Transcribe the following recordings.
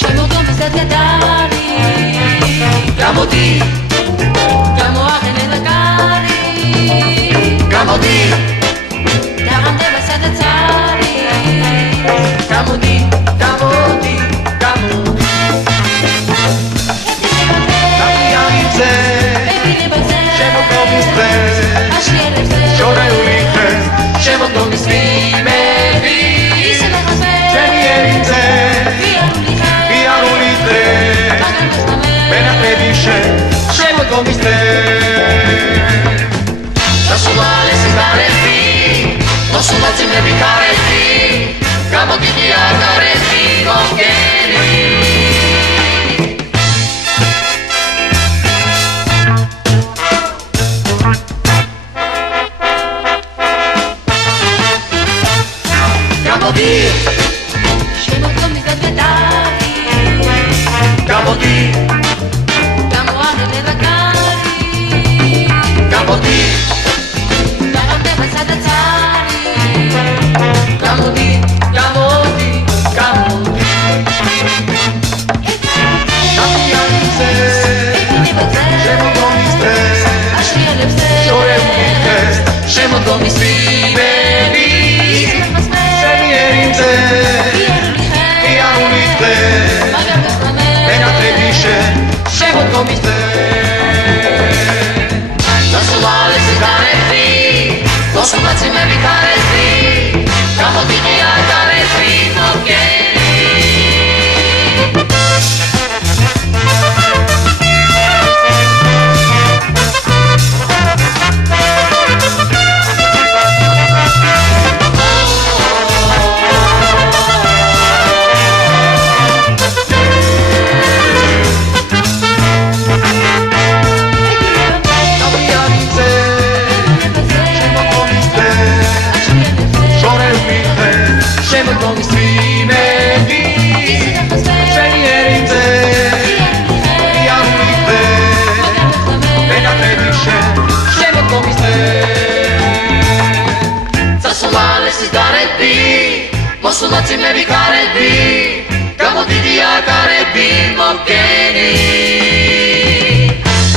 შემოგვდის დადარი გამოდი გამოაყენე და კარი გამოდი დაღამდება სადაც არის გამოდი გამოდი გამოდი ნამიანიზე შემოგვდის შორეული ხეს შემოგვდის ვიმები ჩემი ერიზე ვიარული დღე მენაყედიშე შემოგვდის დღე დასულალე სიგარეტი მოსულა ძიმები კარეთი გამოდი აგარეთი მომგენი გამოდი შემოგვდის დადარი გამოდი გამოაყენე და კარი გამოდი დაღამდება სადაც არის გამოდი გამოდი გამოდი ნამიანიზე შემოგვდის შორეული ხეს შემოგვდის ვიმები ჩემი ერიზე ვიარული დღე მენაყედიშე შემოგვდის დღე დასულალე სიგარეტი მოსულა ძიმები კარეთი გამოდი აგარეთი მომგენი შემოგვდის ვიმები ჩემი ერიზე ვიარული დღე მენაყედიშე შემოგვდის დღე დასულალე სიგარეტი მოსულა ძიმები კარები გამოდი აგარეთი მომგენი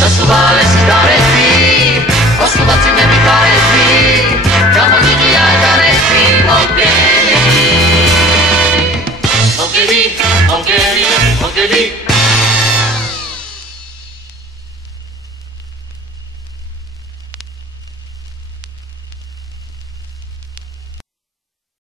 დასულალე სიგარეტი მოსულა ძიმები კარები გამოდი აგარეთი მომგენი Mogeli,